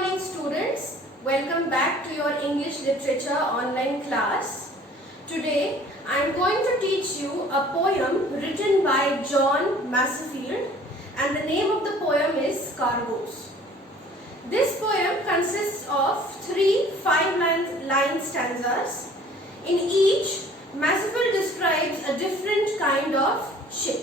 morning, students. Welcome back to your English Literature online class. Today I am going to teach you a poem written by John Masefield, and the name of the poem is Cargoes. This poem consists of three 5-line stanzas. In each, Masefield describes a different kind of ship.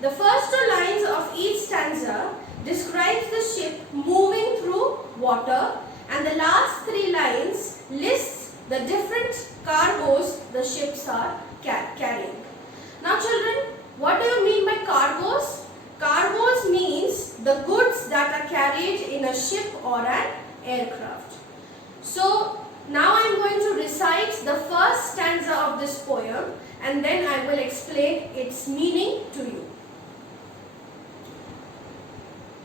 The first two lines of each stanza describes the ship moving through water, and the last three lines lists the different cargoes the ships are carrying. Now children, what do you mean by cargoes? Cargoes means the goods that are carried in a ship or an aircraft. So now I am going to recite the first stanza of this poem, and then I will explain its meaning to you.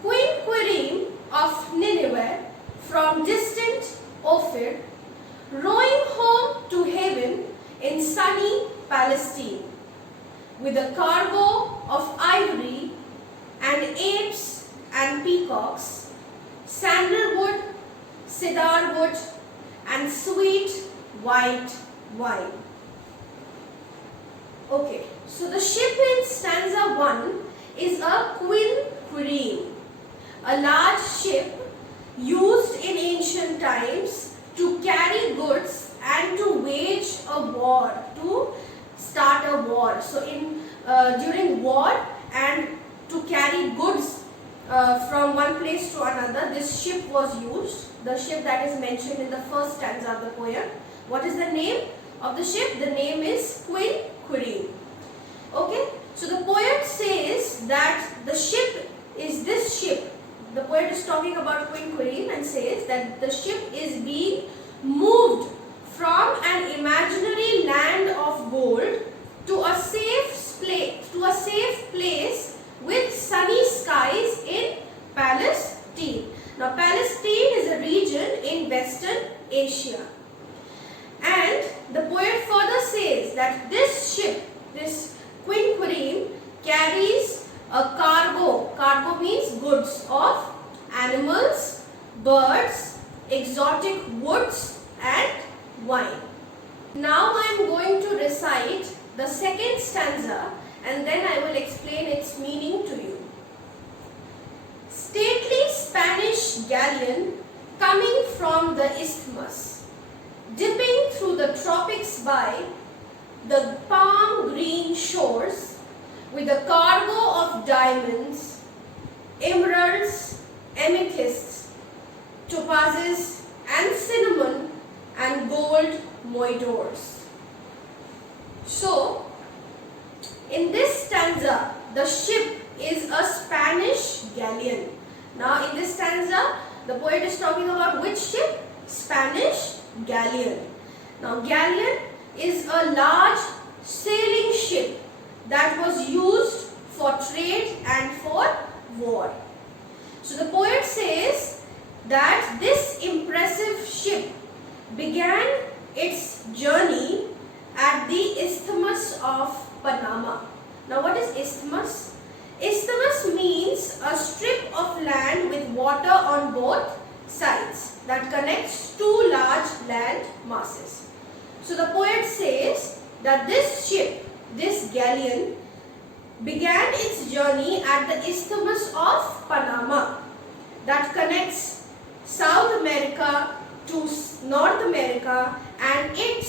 Queen Quirim of Nineveh, from distant Ophir, rowing home to haven in sunny Palestine, with a cargo of ivory and apes and peacocks, sandalwood, cedar wood, and sweet white wine. Okay, so the ship in stanza 1 is a Queen Quirim, a large ship used in ancient times to carry goods and to wage a war, to start a war. So during war and to carry goods from one place to another, this ship was used. The ship that is mentioned in the first stanza of the poem. What is the name of the ship? The name is Queen Quirim. Okay, so the poet says that the ship is this ship. The poet is talking about Queen Quirim and says that the ship is being moved from an imaginary land of gold to a safe place with sunny skies in Palestine. Now Palestine is a region in Western Asia. And the poet further says that this ship, this Queen Quirim, carries a cargo. Cargo means goods of animals, birds, exotic woods and wine. Now I am going to recite the second stanza, and then I will explain its meaning to you. Stately Spanish galleon coming from the isthmus, dipping through the tropics by the palm green shores, with a cargo of diamonds, emeralds, amethysts, topazes and cinnamon and gold moidores. So, in this stanza, the ship is a Spanish galleon. Now in this stanza, the poet is talking about which ship? Spanish galleon. Now galleon is a large sailing ship that was used for trade and for war. So the poet says that this impressive ship began its journey at the Isthmus of Panama. Now what is isthmus? Isthmus means a strip of land with water on both sides that connects two large land masses. So the poet says that this ship, this galleon, began its journey at the Isthmus of Panama that connects South America to North America, and it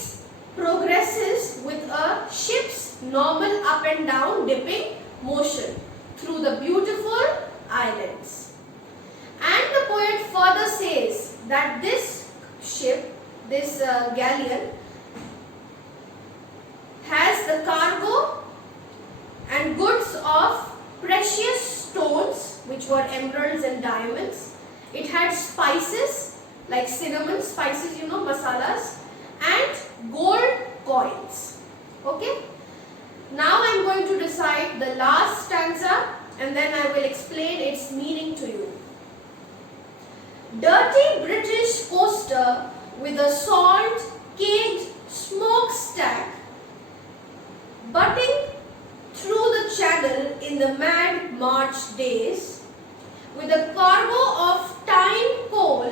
progresses with a ship's normal up and down dipping motion through the beautiful islands. And the poet further says that this ship, this galleon, has the cargo and goods of precious stones, which were emeralds and diamonds. It had spices like cinnamon, spices, you know, masalas, and gold coins. Okay. Now I am going to recite the last stanza, and then I will explain its meaning to you. Dirty British coaster with a salt-caked smokestack, butting through the channel in the mad March days, with a cargo of time coal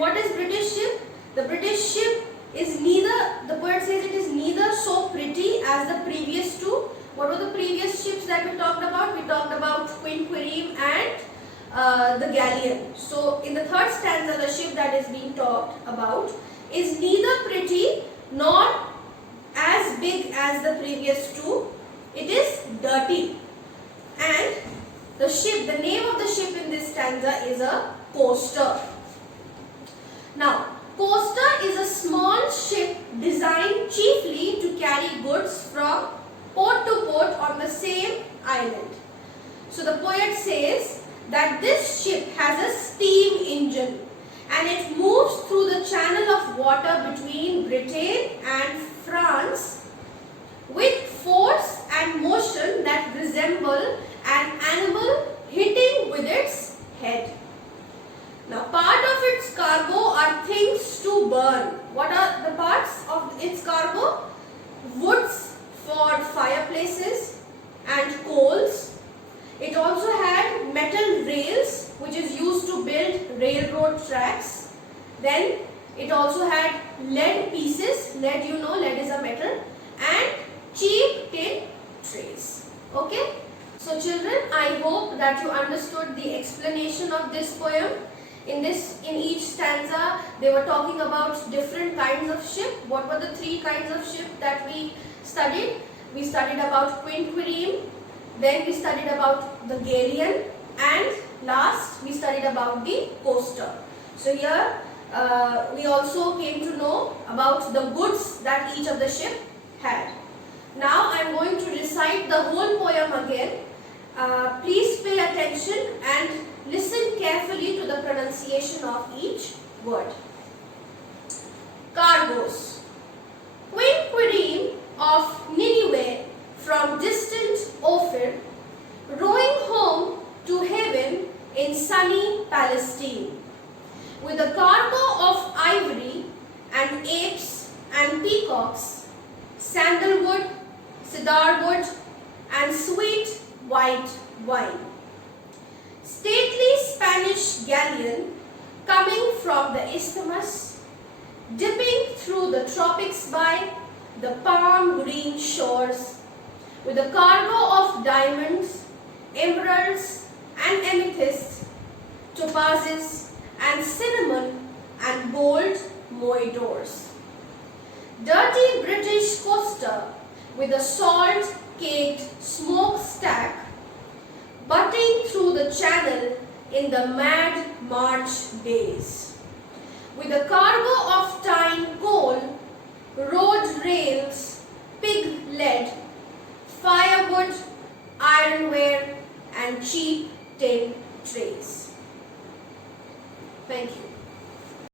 what is British ship? The British ship is neither, the poet says it is neither so pretty as the previous two. What were the previous ships that we talked about? We talked about Queen Quirine and the galleon. So in the third stanza, the ship that is being talked about is neither pretty nor as big as the previous two. It is dirty. And the ship, the name of the ship in this stanza is a coaster. Now, coaster is a small ship designed chiefly to carry goods from port to port on the same island. So the poet says that this ship has a steam engine and it moves through the channel of water between Britain and France with force and motion that resemble an animal hitting with its head. Now, part of its cargo are things to burn. What are the parts of its cargo? Woods for fireplaces and coals. It also had metal rails which is used to build railroad tracks. Then it also had lead pieces. Lead, you know, lead is a metal. And cheap tin trays. Okay? So children, I hope that you understood the explanation of this poem. In each stanza, they were talking about different kinds of ship. What were the three kinds of ship that we studied? We studied about Queen Quirine, then we studied about the galleon, and last we studied about the coaster. So here we also came to know about the goods that each of the ship had. Now I am going to recite the whole poem again. Please pay attention and listen carefully to the pronunciation of each word. Cargoes. Queen Quirine of Nineveh from distant Ophir, rowing home to heaven in sunny Palestine, with a cargo of ivory and apes and peacocks, sandalwood, cedarwood, and sweet white wine. Stately Spanish galleon coming from the isthmus, dipping through the tropics by the palm green shores, with a cargo of diamonds, emeralds and amethysts, topazes and cinnamon and gold moidores. Dirty British coaster with a salt-caked smokestack, butting through the channel in the mad March days, with a cargo of tine coal, road rails, pig lead, firewood, ironware and cheap tin trays. Thank you.